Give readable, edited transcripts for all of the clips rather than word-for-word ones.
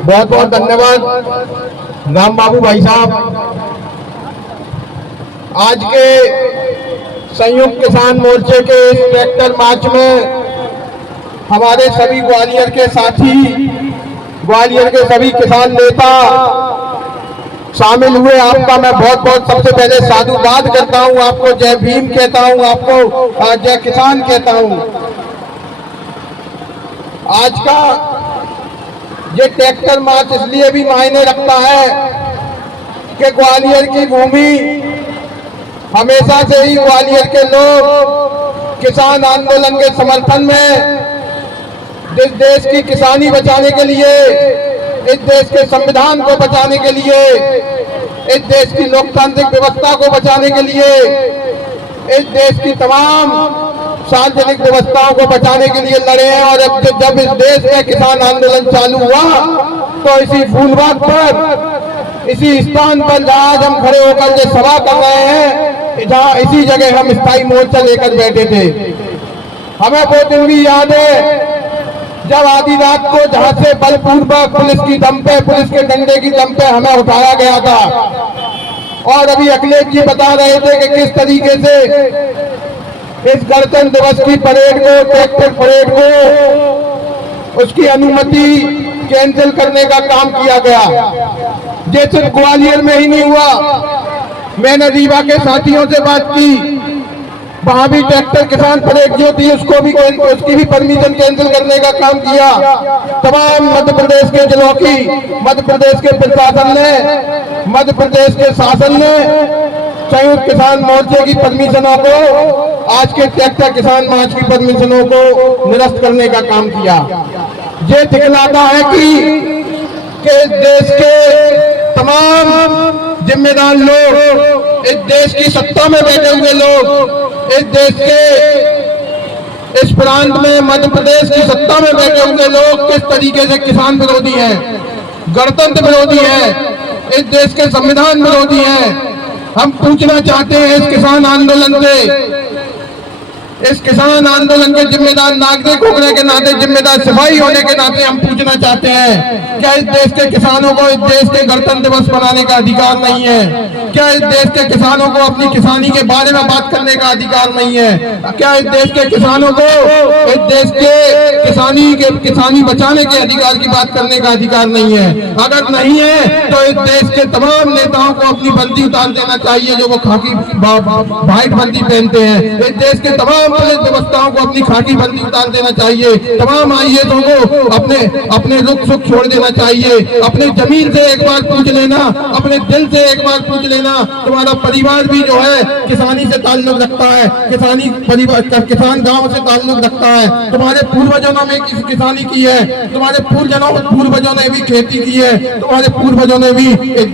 बहुत बहुत धन्यवाद राम बाबू भाई साहब। आज के संयुक्त किसान मोर्चे के इस ट्रैक्टर मार्च में हमारे सभी ग्वालियर के साथी, ग्वालियर के सभी किसान नेता शामिल हुए। आपका मैं बहुत बहुत सबसे पहले साधुवाद करता हूं, आपको जय भीम कहता हूं, आपको जय किसान कहता हूं। आज का ये ट्रैक्टर मार्च इसलिए भी मायने रखता है कि ग्वालियर की भूमि हमेशा से ही ग्वालियर के लोग किसान आंदोलन के समर्थन में, इस देश की किसानी बचाने के लिए, इस देश के संविधान को बचाने के लिए, इस देश की लोकतांत्रिक व्यवस्था को बचाने के लिए, इस देश की तमाम सार्वजनिक व्यवस्थाओं को बचाने के लिए लड़े हैं। और अब जब इस देश में किसान आंदोलन चालू हुआ तो इसी फूलबाग पर, इसी स्थान पर जहां आज हम खड़े होकर के सभा कर रहे हैं, जहां इसी जगह हम स्थायी मोर्चा लेकर बैठे थे। हमें वो दिन भी याद है जब आधी रात को जहां से बलपूर्वक पुलिस की दम पे, पुलिस के डंडे की दम पे हमें उठाया गया था। और अभी अखिलेश जी बता रहे थे कि किस तरीके से इस गणतंत्र दिवस की परेड को, ट्रैक्टर परेड को, उसकी अनुमति कैंसिल करने का काम किया गया। ये सिर्फ ग्वालियर में ही नहीं हुआ, मैंने रीवा के साथियों से बात की, वहां भी ट्रैक्टर किसान परेड जो थी उसकी भी परमिशन कैंसिल करने का काम किया। तमाम मध्य प्रदेश के जिलों की, मध्य प्रदेश के प्रशासन ने, मध्य प्रदेश के शासन ने संयुक्त किसान मोर्चे की परमिशनों को, आज के ट्रैक्टर किसान मार्च की परमिशनों को निरस्त करने का काम किया। ये दिखलाता है कि इस देश के तमाम जिम्मेदार लोग, इस देश की सत्ता में बैठे हुए लोग, इस देश के इस प्रांत में मध्य प्रदेश की सत्ता में बैठे हुए लोग किस तरीके से किसान विरोधी हैं, गणतंत्र विरोधी हैं, इस देश के संविधान विरोधी हैं। हम पूछना चाहते हैं इस किसान आंदोलन से, इस किसान आंदोलन के जिम्मेदार नागरिक होने के नाते, जिम्मेदार सिपाही होने के नाते हम पूछना चाहते हैं, क्या इस देश के किसानों को इस देश के गणतंत्र दिवस मनाने का अधिकार नहीं है? क्या इस देश के किसानों को अपनी किसानी के बारे में बात करने का अधिकार नहीं है? क्या इस देश के किसानों को इस देश के किसानी बचाने के अधिकार की बात करने का अधिकार नहीं है? अगर नहीं है तो इस देश के तमाम नेताओं को अपनी वर्दी उतार देना चाहिए, जो वो खाकी व्हाइट वर्दी पहनते हैं। इस देश के तमाम पुलिस व्यवस्थाओं को अपनी खाकी वर्दी उतार देना चाहिए। तमाम आईएएसओं को अपने रुख सुख छोड़ देना चाहिए। अपने जमीन से एक बार पूछ लेना, अपने दिल से एक बार पूछ लेना, तुम्हारा परिवार भी जो है किसानी से ताल्लुक रखता है, किसान गांव से ताल्लुक रखता है। तुम्हारे पूर्वजों ने किसानी की है, तुम्हारे पूर्वजों ने भी खेती की है, तुम्हारे पूर्वजों ने भी इस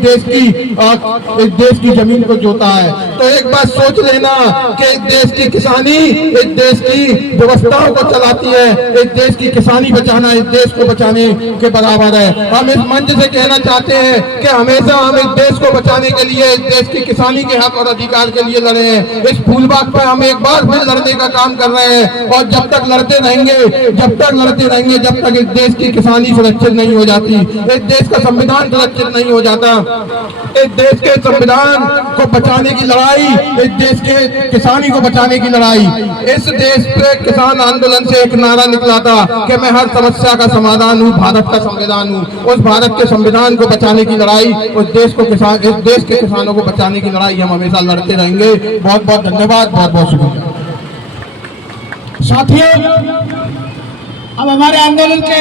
देश की जमीन को जोता है। तो एक बार सोच लेना कि इस देश की किसानी इस देश की व्यवस्थाओं को चलाती है, इस देश की किसानी बचाना इस देश को बचाने के बराबर है। हम इस मंच से कहना चाहते हैं कि हमेशा हम इस देश को बचाने के लिए, इस देश की किसानी के हक और अधिकार के लिए लड़े हैं। इस फूलबाग पर हम एक बार फिर लड़ने का काम कर रहे हैं और जब तक लड़ते रहेंगे, जब तक इस देश की किसानी सुरक्षित नहीं हो जाती, इस देश का संविधान सुरक्षित नहीं हो जाता, इस देश के संविधान को बचाने की लड़ाई, इस देश के किसानी को बचाने की लड़ाई, इस देश पे किसान आंदोलन से एक नारा निकला था कि मैं हर समस्या का समाधान हूँ, भारत का संविधान हूँ। उस भारत के संविधान को बचाने की लड़ाई, इस देश के किसानों को बचाने की लड़ाई हम हमेशा लड़ते रहेंगे। बहुत बहुत धन्यवाद, बहुत बहुत शुक्रिया। साथियों, अब हमारे आंदोलन के